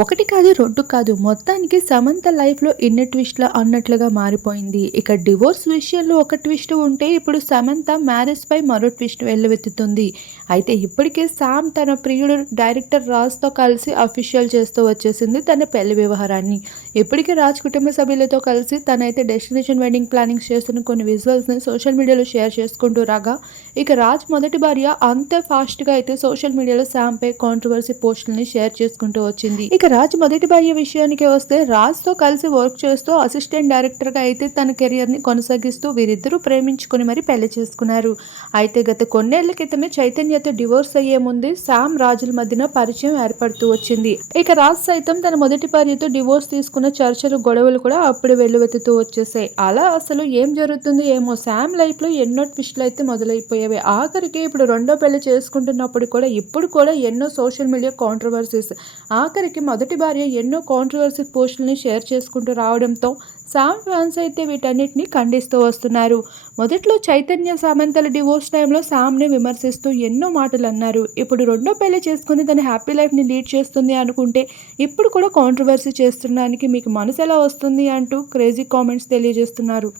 ఒకటి కాదు రెండు కాదు. మొత్తానికి సమంత లైఫ్లో ఇన్ని ట్విస్ట్ల అన్నట్లుగా మారిపోయింది. ఇక డివోర్స్ విషయంలో ఒక ట్విస్ట్ ఉంటే ఇప్పుడు సమంత మ్యారేజ్ పై మరో ట్విస్ట్ వెళ్ళవెత్తుతుంది అయితే ఇప్పటికే సామ్ తన ప్రియుడు డైరెక్టర్ రాజ్తో కలిసి అఫీషియల్ చేస్తూ వచ్చేసింది తన పెళ్ళి వ్యవహారాన్ని. ఇప్పటికే రాజ్ కుటుంబ సభ్యులతో కలిసి తనైతే డెస్టినేషన్ వెడ్డింగ్ ప్లానింగ్ చేస్తున్న కొన్ని విజువల్స్ని సోషల్ మీడియాలో షేర్ చేసుకుంటూ రాగా ఇక రాజ్ మొదటి భార్య అంత ఫాస్ట్గా అయితే సోషల్ మీడియాలో శాంపై కాంట్రవర్సీ పోస్టుల్ని షేర్ చేసుకుంటూ వచ్చింది. ఇక రాజ్ మొదటి భార్య విషయానికి వస్తే రాజ్తో కలిసి వర్క్ చేస్తూ అసిస్టెంట్ డైరెక్టర్గా అయితే తన కెరియర్ని కొనసాగిస్తూ వీరిద్దరూ ప్రేమించుకుని మరి పెళ్ళి చేసుకున్నారు. అయితే గత కొన్నేళ్ళ క్రితమే చైతన్యతో డివోర్స్ అయ్యే ముందే శామ్ రాజుల మధ్యన పరిచయం ఏర్పడుతూ వచ్చింది. ఇక రాజ్ సైతం తన మొదటి భార్యతో డివోర్స్ తీసుకున్న చర్చలు గొడవలు కూడా అప్పుడు వెల్లువెత్తుతూ వచ్చేసాయి. అలా అసలు ఏం జరుగుతుంది ఏమో శామ్ లైఫ్లో ఎన్నో ట్విస్ట్లు అయితే మొదలైపోయేవి ఆఖరికి ఇప్పుడు రెండో పెళ్ళి చేసుకుంటున్నప్పుడు కూడా ఇప్పుడు కూడా ఎన్నో సోషల్ మీడియా కాంట్రవర్సీస్ ఆఖరికి మొదటి భార్య ఎన్నో కాంట్రవర్సీ పోస్టుల్ని షేర్ చేసుకుంటూ రావడంతో సామ్ ఫ్యాన్స్ అయితే వీటన్నిటిని ఖండిస్తూ వస్తున్నారు. మొదట్లో చైతన్య సామంతల డివోర్స్ టైంలో సామ్ని విమర్శిస్తూ ఎన్నో మాటలు అన్నారు. ఇప్పుడు రెండో పెళ్ళి చేసుకుని తన హ్యాపీ లైఫ్ని లీడ్ చేస్తుంది అనుకుంటే ఇప్పుడు కూడా కాంట్రవర్సీ చేస్తున్నానికి మీకు మనసు ఎలా వస్తుంది అంటూ క్రేజీ కామెంట్స్ తెలియజేస్తున్నారు.